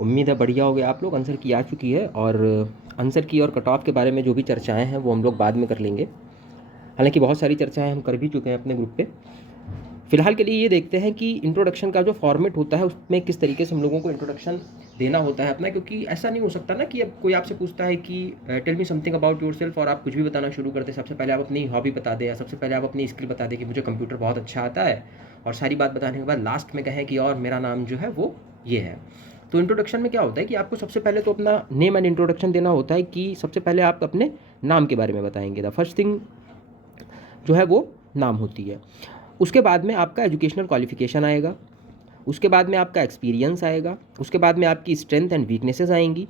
उम्मीद है बढ़िया हो गया आप लोग। आंसर की आ चुकी है और आंसर की और कट ऑफ के बारे में जो भी चर्चाएं हैं वो हम लोग बाद में कर लेंगे। हालांकि बहुत सारी चर्चाएं हम कर भी चुके हैं अपने ग्रुप पे। फिलहाल के लिए ये देखते हैं कि इंट्रोडक्शन का जो फॉर्मेट होता है उसमें किस तरीके से हम लोगों को इंट्रोडक्शन देना होता है अपना, क्योंकि ऐसा नहीं हो सकता ना कि अब कोई आपसे पूछता है कि tell me something about yourself और आप कुछ भी बताना शुरू करते हैं। सबसे पहले आप अपनी हॉबी बता दें या सबसे पहले आप अपनी स्किल बता दें कि मुझे कंप्यूटर बहुत अच्छा आता है, और सारी बात बताने के बाद लास्ट में कहें कि और मेरा नाम जो है वो ये है। तो इंट्रोडक्शन में क्या होता है कि आपको सबसे पहले तो अपना नेम एंड इंट्रोडक्शन देना होता है कि सबसे पहले आप अपने नाम के बारे में बताएंगे। द फर्स्ट थिंग जो है वो नाम होती है। उसके बाद में आपका एजुकेशनल क्वालिफिकेशन आएगा, उसके बाद में आपका एक्सपीरियंस आएगा, उसके बाद में आपकी स्ट्रेंथ एंड वीकनेसेस आएंगी।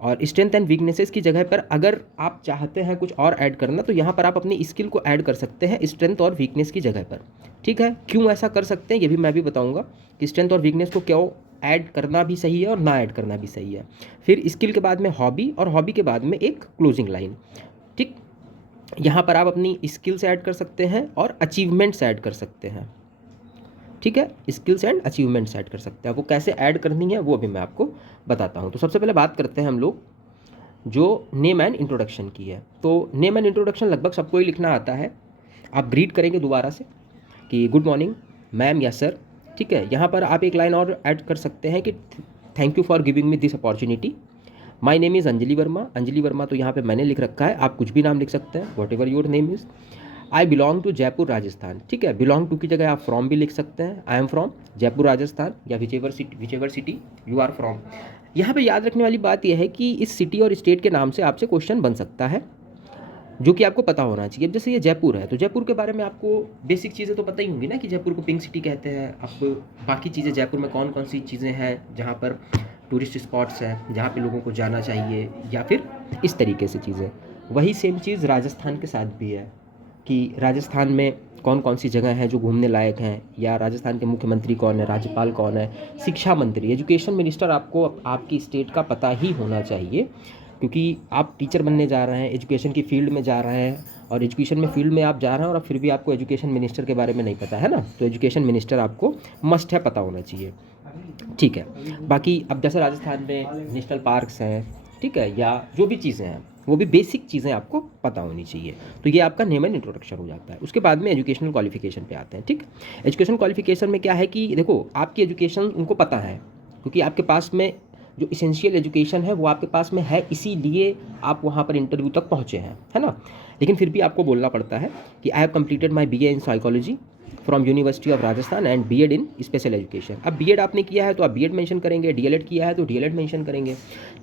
और स्ट्रेंथ एंड वीकनेसेस की जगह पर अगर आप चाहते हैं कुछ और ऐड करना तो यहाँ पर आप अपनी स्किल को ऐड कर सकते हैं स्ट्रेंथ और वीकनेस की जगह पर। ठीक है, क्यों ऐसा कर सकते हैं ये भी मैं भी बताऊँगा कि स्ट्रेंथ और वीकनेस को क्यों ऐड करना भी सही है और ना ऐड करना भी सही है। फिर स्किल के बाद में हॉबी, और हॉबी के बाद में एक क्लोजिंग लाइन। ठीक, यहाँ पर आप अपनी स्किल्स ऐड कर सकते हैं और अचीवमेंट्स ऐड कर सकते हैं। ठीक है, स्किल्स एंड अचीवमेंट्स ऐड कर सकते हैं। वो कैसे ऐड करनी है वो भी मैं आपको बताता हूँ। तो सबसे पहले बात करते हैं हम लोग जो नेम एंड इंट्रोडक्शन की है। तो नेम एंड इंट्रोडक्शन लगभग सबको ही लिखना आता है। आप ग्रीट करेंगे दोबारा से कि गुड मॉर्निंग मैम या सर। ठीक है, यहाँ पर आप एक लाइन और ऐड कर सकते हैं कि thank you for giving me this opportunity. My name is Anjali Verma. Anjali Verma तो यहाँ पे मैंने लिख रखा है, आप कुछ भी नाम लिख सकते हैं, whatever your name is. I belong to Jaipur Rajasthan. ठीक है, बिलोंग टू की जगह आप फ्रॉम भी लिख सकते हैं। I am from Jaipur Rajasthan, या whichever city you are from. यहाँ पे याद रखने वाली बात यह है कि इस सिटी और स्टेट के नाम से आपसे क्वेश्चन बन सकता है, जो कि आपको पता होना चाहिए। अब जैसे ये जयपुर है तो जयपुर के बारे में आपको बेसिक चीज़ें तो पता ही होंगी ना कि जयपुर को पिंक सिटी कहते हैं। आपको बाकी चीज़ें जयपुर में कौन कौन सी चीज़ें हैं जहाँ पर टूरिस्ट स्पॉट्स हैं जहाँ पे लोगों को जाना चाहिए, या फिर इस तरीके से चीज़ें। वही सेम चीज़ राजस्थान के साथ भी है कि राजस्थान में कौन कौन सी जगह हैं जो घूमने लायक हैं, या राजस्थान के मुख्यमंत्री कौन है, राज्यपाल कौन है, शिक्षा मंत्री, एजुकेशन मिनिस्टर आपको आपकी स्टेट का पता ही होना चाहिए, क्योंकि आप टीचर बनने जा रहे हैं, एजुकेशन की फील्ड में जा रहे हैं, और एजुकेशन में फील्ड में आप जा रहे हैं और फिर भी आपको एजुकेशन मिनिस्टर के बारे में नहीं पता है ना, तो एजुकेशन मिनिस्टर आपको मस्ट है पता होना चाहिए। ठीक है, बाकी अब जैसे राजस्थान में नेशनल पार्क्स हैं, ठीक है, या जो भी चीज़ें हैं वो भी बेसिक चीज़ें आपको पता होनी चाहिए। तो ये आपका नेम एंड इंट्रोडक्शन हो जाता है। उसके बाद में एजुकेशनल क्वालिफिकेशन पे आते हैं। ठीक, एजुकेशन क्वालिफिकेशन में क्या है कि देखो आपकी एजुकेशन उनको पता है, क्योंकि आपके पास में जो इसेंशियल एजुकेशन है वो आपके पास में है, इसीलिए आप वहाँ पर इंटरव्यू तक पहुँचे हैं, है ना। लेकिन फिर भी आपको बोलना पड़ता है कि I have completed my BA in psychology from university of Rajasthan and B.Ed in special education. अब B.Ed आपने किया है तो आप B.Ed मेंशन करेंगे, DLED किया है तो DLED मेंशन करेंगे।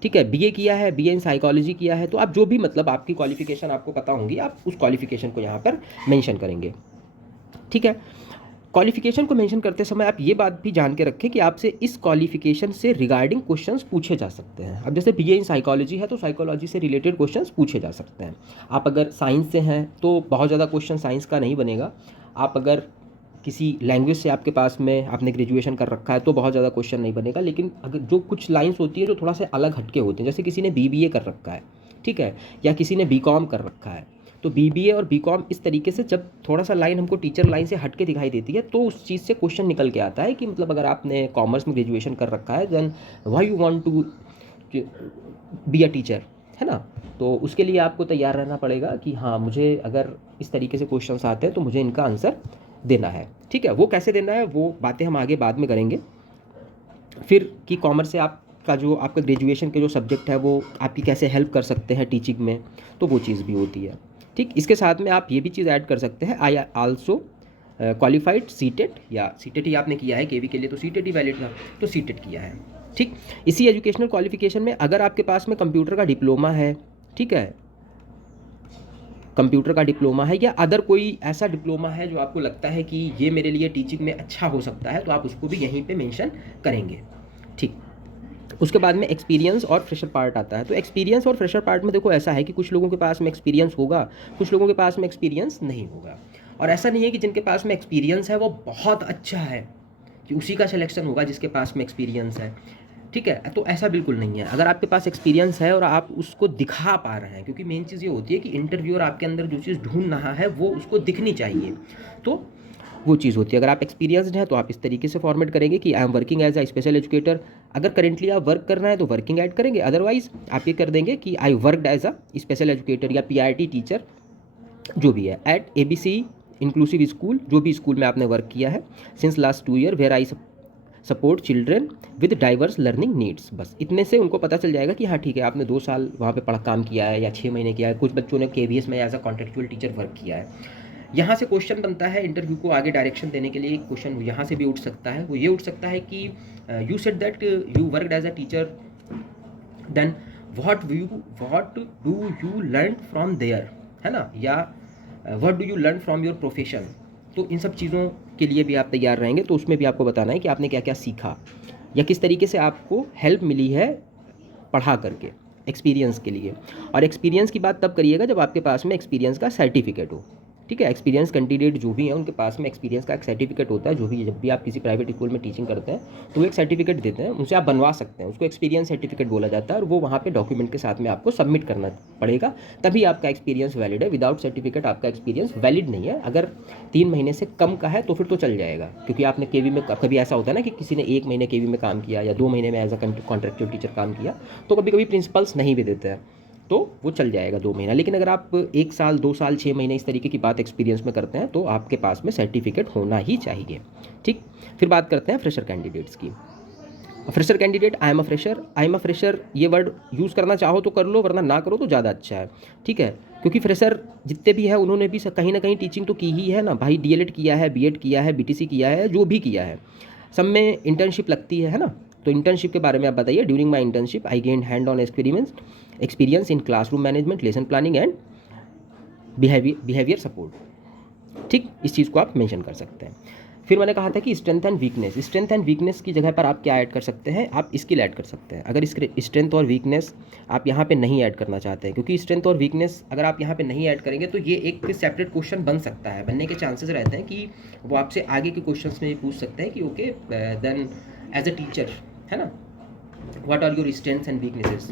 ठीक है, BA किया है, BA इन साइकोलॉजी किया है, तो आप जो भी मतलब आपकी क्वालिफिकेशन आपको पता होंगी आप उस क्वालिफिकेशन को यहाँ पर मेंशन करेंगे। ठीक है, क्वालिफिकेशन को मेंशन करते समय आप ये बात भी जान के रखें कि आपसे इस क्वालिफिकेशन से रिगार्डिंग क्वेश्चंस पूछे जा सकते हैं। अब जैसे BA इन साइकोलॉजी है तो साइकोलॉजी से रिलेटेड क्वेश्चंस पूछे जा सकते हैं। आप अगर साइंस से हैं तो बहुत ज़्यादा क्वेश्चन साइंस का नहीं बनेगा। आप अगर किसी लैंग्वेज से आपके पास में आपने ग्रेजुएशन कर रखा है तो बहुत ज़्यादा क्वेश्चन नहीं बनेगा। लेकिन अगर जो कुछ लाइंस होती है जो थोड़ा सा अलग हटके होते हैं, जैसे किसी ने BBA कर रखा है, ठीक है, या किसी ने BCom कर रखा है, तो BBA और BCom इस तरीके से जब थोड़ा सा लाइन हमको टीचर लाइन से हट के दिखाई देती है तो उस चीज़ से क्वेश्चन निकल के आता है कि मतलब अगर आपने कॉमर्स में ग्रेजुएशन कर रखा है then why you want to be a teacher, है ना। तो उसके लिए आपको तैयार रहना पड़ेगा कि हाँ मुझे अगर इस तरीके से क्वेश्चंस आते हैं तो मुझे इनका आंसर देना है। ठीक है, वो कैसे देना है वो बातें हम आगे बाद में करेंगे। फिर कि कॉमर्स से आपका जो आपका ग्रेजुएशन के जो सब्जेक्ट है वो आपकी कैसे हेल्प कर सकते हैं टीचिंग में, तो वो चीज़ भी होती है। ठीक, इसके साथ में आप ये भी चीज़ ऐड कर सकते हैं, आई आल्सो क्वालिफाइड सीटेट, या सीटेट ही आपने किया है केवी के लिए तो सीटेट ही वैलिड था, तो सीटेट किया है। ठीक, इसी एजुकेशनल क्वालिफिकेशन में अगर आपके पास में कंप्यूटर का डिप्लोमा है, ठीक है, कंप्यूटर का डिप्लोमा है या अदर कोई ऐसा डिप्लोमा है जो आपको लगता है कि ये मेरे लिए टीचिंग में अच्छा हो सकता है, तो आप उसको भी यहीं पे मेंशन करेंगे। ठीक, उसके बाद में एक्सपीरियंस और फ्रेशर पार्ट आता है। तो एक्सपीरियंस और फ्रेशर पार्ट में देखो ऐसा है कि कुछ लोगों के पास में एक्सपीरियंस होगा, कुछ लोगों के पास में एक्सपीरियंस नहीं होगा। और ऐसा नहीं है कि जिनके पास में एक्सपीरियंस है वो बहुत अच्छा है कि उसी का सिलेक्शन होगा जिसके पास में एक्सपीरियंस है। ठीक है, तो ऐसा बिल्कुल नहीं है। अगर आपके पास एक्सपीरियंस है और आप उसको दिखा पा रहे हैं, क्योंकि मेन चीज़ ये होती है कि इंटरव्यूअर आपके अंदर जो चीज़ ढूंढ रहा है वो उसको दिखनी चाहिए, तो वो चीज़ होती है। अगर आप एक्सपीरियंसड हैं तो आप इस तरीके से फॉर्मेट करेंगे कि I am working as a special educator अगर करेंटली आप वर्क कर रहे हैं तो वर्किंग ऐड करेंगे, अदरवाइज आप ये कर देंगे कि I worked as a special educator या PRT टीचर जो भी है एट ABC इंक्लूसिव स्कूल, जो भी स्कूल में आपने वर्क किया है since last 2 year where I support children with diverse learning needs. बस इतने से उनको पता चल जाएगा कि हाँ ठीक है, आपने 2 साल वहाँ पे पढ़ा काम किया है या 6 महीने किया है। कुछ बच्चों ने KVS में as a contractual teacher work किया है। यहाँ से क्वेश्चन बनता है इंटरव्यू को आगे डायरेक्शन देने के लिए, एक क्वेश्चन यहाँ से भी उठ सकता है। वो ये उठ सकता है कि you said that you worked as a teacher, then what do you learn from there, है ना, या what do you learn from your profession. तो इन सब चीज़ों के लिए भी आप तैयार रहेंगे, तो उसमें भी आपको बताना है कि आपने क्या क्या सीखा या किस तरीके से आपको हेल्प मिली है पढ़ा करके एक्सपीरियंस के लिए। और एक्सपीरियंस की बात तब करिएगा जब आपके पास में एक्सपीरियंस का सर्टिफिकेट हो, ठीक है। एक्सपीरियंस कैंडिडेट जो भी हैं उनके पास में एक्सपीरियंस का एक सर्टिफिकेट होता है, जो भी जब भी आप किसी प्राइवेट स्कूल में टीचिंग करते हैं तो वो एक सर्टिफिकेट देते हैं, उनसे आप बनवा सकते हैं, उसको एक्सपीरियंस सर्टिफिकेट बोला जाता है। और वो वहाँ पे डॉक्यूमेंट के साथ में आपको सबमिट करना पड़ेगा, तभी आपका एक्सपीरियंस वैलिड है। विदाउट सर्टिफिकेट आपका एक्सपीरियंस वैलिड नहीं है। अगर 3 महीने से कम का है तो फिर तो चल जाएगा, क्योंकि आपने केवी में, कभी ऐसा होता है ना कि किसी ने 1 महीने केवी में काम किया या 2 महीने में एज अ कॉन्ट्रेक्चुअल टीचर काम किया, तो कभी कभी प्रिंसिपल्स नहीं भी देते हैं, तो वो चल जाएगा 2 महीना। लेकिन अगर आप 1 साल 2 साल 6 महीने इस तरीके की बात एक्सपीरियंस में करते हैं तो आपके पास में सर्टिफिकेट होना ही चाहिए, ठीक। फिर बात करते हैं फ्रेशर कैंडिडेट्स की। Fresher candidate, I am a fresher, ये वर्ड यूज़ करना चाहो तो कर लो, वरना ना करो तो ज़्यादा अच्छा है, ठीक है। क्योंकि फ्रेशर जितने भी हैं उन्होंने भी कहीं ना कहीं टीचिंग तो की ही है ना भाई, DLED किया है, B.Ed किया है, BTC किया है, जो भी किया है, सब में इंटर्नशिप लगती है ना। तो इंटर्नशिप के बारे में आप बताइए। During my internship I gain hand on experience in classroom management, lesson planning and behaviour support, ठीक। इस चीज़ को आप मेंशन कर सकते हैं। फिर मैंने कहा था कि स्ट्रेंथ एंड वीकनेस की जगह पर आप क्या ऐड कर सकते हैं, आप स्किल ऐड कर सकते हैं। अगर स्ट्रेंथ और वीकनेस आप यहाँ पे नहीं ऐड करना चाहते हैं, क्योंकि स्ट्रेंथ और वीकनेस अगर आप यहाँ पे नहीं ऐड करेंगे तो ये एक सेपरेट क्वेश्चन बन सकता है, बनने के चांसेस रहते हैं कि वो आपसे आगे के क्वेश्चन में पूछ सकते हैं कि okay then as a teacher, है ना, what are your strengths and weaknesses,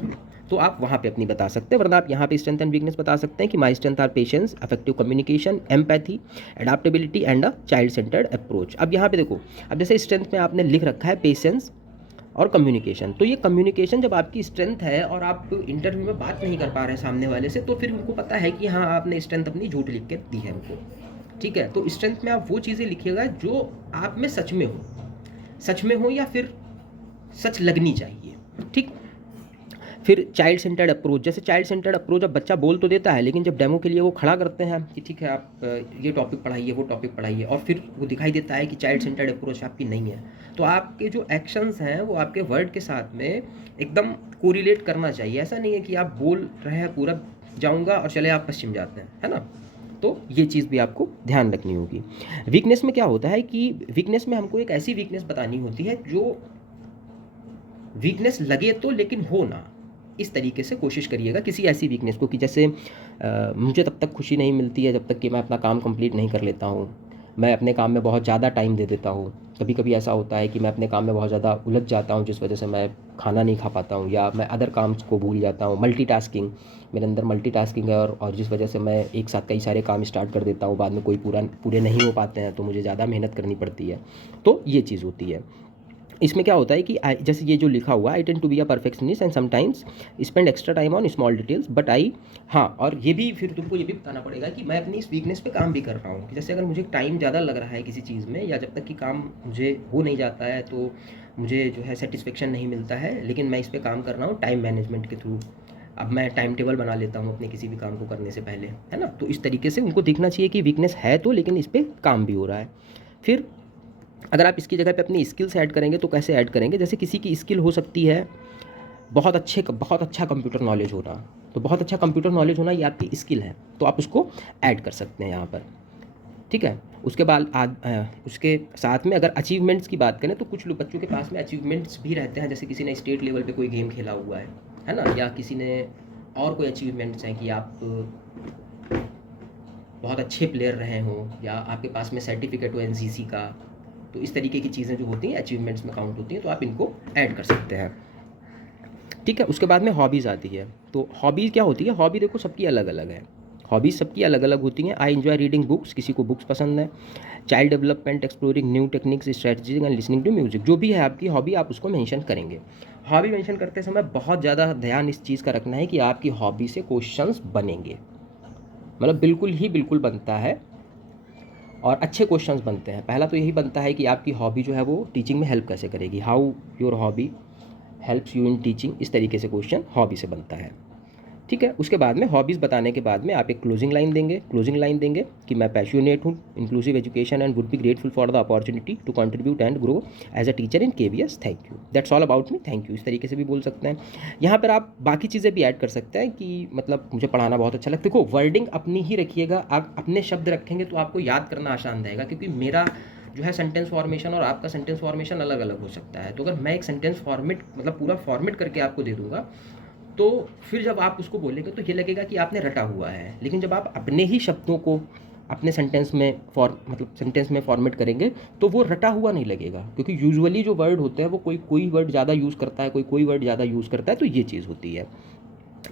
तो आप वहाँ पे अपनी बता सकते हैं। वरना आप यहाँ पे स्ट्रेंथ एंड वीकनेस बता सकते हैं कि my strength are patience, effective communication, empathy, adaptability and a child centred approach. अब यहाँ पे देखो, अब जैसे स्ट्रेंथ में आपने लिख रखा है पेशेंस और कम्युनिकेशन, तो ये कम्युनिकेशन जब आपकी स्ट्रेंथ है और आप इंटरव्यू में बात नहीं कर पा रहे हैं सामने वाले से, तो फिर उनको पता है कि हाँ आपने स्ट्रेंथ अपनी झूठ लिख के दी है उनको, ठीक है। तो स्ट्रेंथ में आप वो चीज़ें लिखिएगा जो आप में सच में हो या फिर सच लगनी चाहिए, ठीक। फिर चाइल्ड सेंटर्ड अप्रोच, जैसे चाइल्ड सेंटर्ड अप्रोच, अब बच्चा बोल तो देता है लेकिन जब डेमो के लिए वो खड़ा करते हैं कि ठीक है आप ये टॉपिक पढ़ाइए, वो टॉपिक पढ़ाइए, और फिर वो दिखाई देता है कि चाइल्ड सेंटर्ड अप्रोच आपकी नहीं है, तो आपके जो एक्शंस हैं वो आपके वर्ड के साथ में एकदम कोरिलेट करना चाहिए। ऐसा नहीं है कि आप बोल रहे हैं पूरा जाऊँगा और चले आप पश्चिम जाते हैं, है ना। तो ये चीज़ भी आपको ध्यान रखनी होगी। वीकनेस में क्या होता है कि वीकनेस में हमको एक ऐसी वीकनेस बतानी होती है जो वीकनेस लगे तो लेकिन हो ना, इस तरीके से कोशिश करिएगा किसी ऐसी वीकनेस को कि जैसे मुझे तब तक खुशी नहीं मिलती है जब तक कि मैं अपना काम कंप्लीट नहीं कर लेता हूँ, मैं अपने काम में बहुत ज़्यादा टाइम दे देता हूँ। कभी कभी ऐसा होता है कि मैं अपने काम में बहुत ज़्यादा उलझ जाता हूँ जिस वजह से मैं खाना नहीं खा पाता हूँ, या मैं अदर काम को भूल जाता हूँ। मल्टीटास्किंग, मेरे अंदर मल्टीटास्किंग है, और जिस वजह से मैं एक साथ कई सारे काम स्टार्ट कर देता हूँ, बाद में कोई पूरे नहीं हो पाते हैं तो मुझे ज़्यादा मेहनत करनी पड़ती है। तो ये चीज़ होती है। इसमें क्या होता है कि जैसे ये जो लिखा हुआ I tend to be a perfectionist and sometimes spend extra time on small details but I, हाँ, और ये भी फिर तुमको ये भी बताना पड़ेगा कि मैं अपनी इस वीकनेस पे काम भी कर रहा हूँ। जैसे अगर मुझे टाइम ज़्यादा लग रहा है किसी चीज़ में, या जब तक कि काम मुझे हो नहीं जाता है तो मुझे जो है सेटिस्फेक्शन नहीं मिलता है, लेकिन मैं इस पर काम कर रहा हूँ टाइम मैनेजमेंट के थ्रू। अब मैं टाइम टेबल बना लेता हूँ अपने किसी भी काम को करने से पहले, है ना। तो इस तरीके से उनको दिखना चाहिए कि वीकनेस है तो, लेकिन इस पर काम भी हो रहा है। फिर अगर आप इसकी जगह पे अपनी स्किल्स ऐड करेंगे तो कैसे ऐड करेंगे, जैसे किसी की स्किल हो सकती है बहुत अच्छा कंप्यूटर नॉलेज होना, तो बहुत अच्छा कंप्यूटर नॉलेज होना ये आपकी स्किल है, तो आप उसको ऐड कर सकते हैं यहाँ पर, ठीक है। उसके बाद उसके साथ में अगर अचीवमेंट्स की बात करें तो कुछ लोग बच्चों के पास में अचीवमेंट्स भी रहते हैं, जैसे किसी ने स्टेट लेवल पे कोई गेम खेला हुआ है ना, या किसी ने और कोई अचीवमेंट्स हैं कि आप बहुत अच्छे प्लेयर रहे हों, या आपके पास में सर्टिफिकेट हो NCC का। तो इस तरीके की चीज़ें जो होती हैं अचीवमेंट्स में काउंट होती हैं, तो आप इनको ऐड कर सकते हैं, ठीक है। उसके बाद में हॉबीज़ आती है। तो हॉबीज़ क्या होती है, हॉबी देखो सबकी अलग अलग है। हॉबीज़ सबकी अलग अलग होती हैं। आई एंजॉय रीडिंग बुक्स, किसी को बुक्स पसंद है। Child development, exploring new techniques, strategies and listening to music. जो भी है आपकी हॉबी, आप उसको मेंशन करेंगे। हॉबी मेंशन करते समय बहुत ज़्यादा ध्यान इस चीज़ का रखना है कि आपकी हॉबी से क्वेश्चंस बनेंगे, मतलब बिल्कुल बनता है, और अच्छे क्वेश्चंस बनते हैं। पहला तो यही बनता है कि आपकी हॉबी जो है वो टीचिंग में हेल्प कैसे करेगी, how your hobby helps you in teaching, इस तरीके से क्वेश्चन हॉबी से बनता है। ठीक है, उसके बाद में हॉबीज़ बताने के बाद में आप एक क्लोजिंग लाइन देंगे कि मैं पैशनेट हूँ inclusive education and would be grateful for the opportunity to contribute and grow as a teacher in KVS, thank you, that's all about me, thank you, इस तरीके से भी बोल सकते हैं। यहाँ पर आप बाकी चीज़ें भी ऐड कर सकते हैं कि मतलब मुझे पढ़ाना बहुत अच्छा लगता है। देखो, वर्डिंग अपनी ही रखिएगा, आप अपने शब्द रखेंगे तो आपको याद करना आसान रहेगा, क्योंकि मेरा जो है सेंटेंस फॉर्मेशन और आपका सेंटेंस फॉर्मेशन अलग अलग हो सकता है। तो अगर मैं एक सेंटेंस फॉर्मेट मतलब पूरा फॉर्मेट करके आपको दे दूंगा, तो फिर जब आप उसको बोलेंगे तो ये लगेगा कि आपने रटा हुआ है। लेकिन जब आप अपने ही शब्दों को अपने सेंटेंस में सेंटेंस में फॉर्मेट करेंगे तो वो रटा हुआ नहीं लगेगा, क्योंकि यूजुअली जो वर्ड होते हैं वो कोई वर्ड ज़्यादा यूज़ करता है, कोई वर्ड ज़्यादा यूज़ करता है, तो ये चीज़ होती है।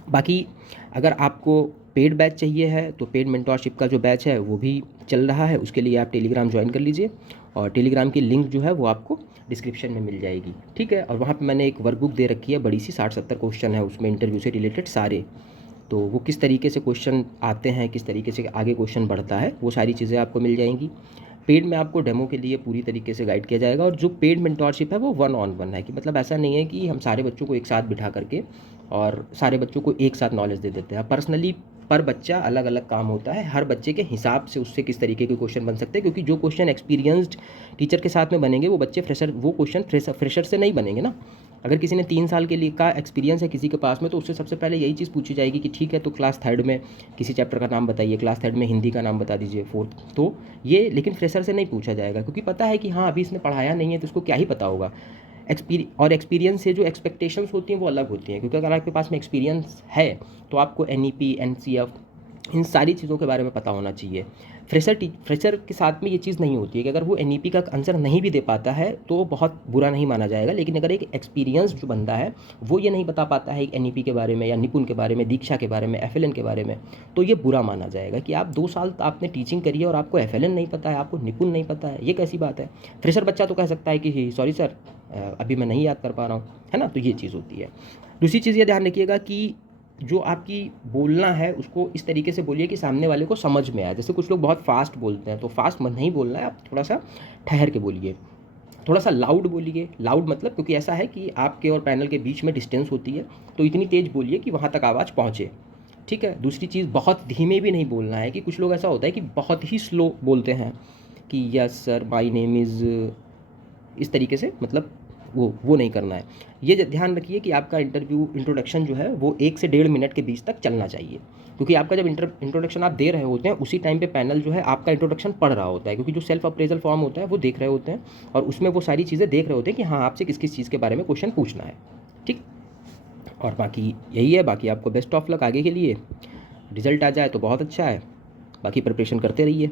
बाकी अगर आपको पेड बैच चाहिए है तो पेड मेंटोरशिप का जो बैच है वो भी चल रहा है, उसके लिए आप टेलीग्राम ज्वाइन कर लीजिए, और टेलीग्राम की लिंक जो है वो आपको डिस्क्रिप्शन में मिल जाएगी। ठीक है, और वहाँ पे मैंने एक वर्कबुक दे रखी है, बड़ी सी 60-70 क्वेश्चन है उसमें इंटरव्यू से रिलेटेड सारे, तो वो किस तरीके से क्वेश्चन आते हैं, किस तरीके से आगे क्वेश्चन बढ़ता है, वो सारी चीज़ें आपको मिल जाएंगी। पेड में आपको डेमो के लिए पूरी तरीके से गाइड किया जाएगा, और जो पेड मेंटोरशिप है वो 1-on-1 है, कि मतलब ऐसा नहीं है कि हम सारे बच्चों को एक साथ बिठा करके और सारे बच्चों को एक साथ नॉलेज दे देते हैं। पर्सनली पर बच्चा अलग अलग काम होता है, हर बच्चे के हिसाब से उससे किस तरीके के क्वेश्चन बन सकते हैं, क्योंकि जो क्वेश्चन एक्सपीरियंस्ड टीचर के साथ में बनेंगे वो बच्चे वो क्वेश्चन फ्रेशर से नहीं बनेंगे ना। अगर किसी ने 3 साल के लिए का एक्सपीरियंस है किसी के पास में, तो उससे सबसे पहले यही चीज़ पूछी जाएगी कि ठीक है, तो क्लास 3rd में किसी चैप्टर का नाम बताइए, क्लास 3rd में हिंदी का नाम बता दीजिए, 4th, तो ये लेकिन फ्रेशर से नहीं पूछा जाएगा, क्योंकि पता है कि हाँ अभी इसने पढ़ाया नहीं है तो इसको क्या ही पता होगा। एक्सपीरियंस से जो एक्सपेक्टेशंस होती हैं वो अलग होती हैं, क्योंकि अगर आपके पास में एक्सपीरियंस है तो आपको NEP, NCF, इन सारी चीज़ों के बारे में पता होना चाहिए। फ्रेशर के साथ में ये चीज़ नहीं होती है कि अगर वो NEP का आंसर नहीं भी दे पाता है तो बहुत बुरा नहीं माना जाएगा, लेकिन अगर एक एक्सपीरियंस जो बंदा है वो ये नहीं बता पाता है NEP के बारे में या निपुण के बारे में, दीक्षा के बारे में, FLN के बारे में, तो ये बुरा माना जाएगा कि आप 2 साल आपने टीचिंग करी है और आपको FLN नहीं पता है, आपको निपुण नहीं पता है, ये कैसी बात है। फ्रेशर बच्चा तो कह सकता है कि सॉरी सर, अभी मैं नहीं याद कर पा रहा हूँ, है ना, तो ये चीज़ होती है। दूसरी चीज़ ये ध्यान रखिएगा कि जो आपकी बोलना है उसको इस तरीके से बोलिए कि सामने वाले को समझ में आए। जैसे कुछ लोग बहुत फास्ट बोलते हैं, तो फास्ट मत नहीं बोलना है, आप थोड़ा सा ठहर के बोलिए, थोड़ा सा लाउड बोलिए। लाउड मतलब क्योंकि ऐसा है कि आपके और पैनल के बीच में डिस्टेंस होती है, तो इतनी तेज़ बोलिए कि वहाँ तक आवाज़ पहुँचे। ठीक है, दूसरी चीज़ बहुत धीमे भी नहीं बोलना है, कि कुछ लोग ऐसा होता है कि बहुत ही स्लो बोलते हैं कि yes sir my name is, इस तरीके से, मतलब वो नहीं करना है। ये ध्यान रखिए कि आपका इंट्रोडक्शन जो है वो 1 से 1.5 मिनट के बीच तक चलना चाहिए, क्योंकि आपका जब इंट्रोडक्शन आप दे रहे होते हैं उसी टाइम पे पैनल जो है आपका इंट्रोडक्शन पढ़ रहा होता है, क्योंकि जो सेल्फ अप्रेजल फॉर्म होता है वो देख रहे होते हैं, और उसमें वो सारी चीज़ें देख रहे होते हैं कि हाँ आपसे किस किस चीज़ के बारे में क्वेश्चन पूछना है। ठीक, और बाकी यही है, बाकी आपको बेस्ट ऑफ लक आगे के लिए। रिजल्ट आ जाए तो बहुत अच्छा है, बाकी प्रिपरेशन करते रहिए।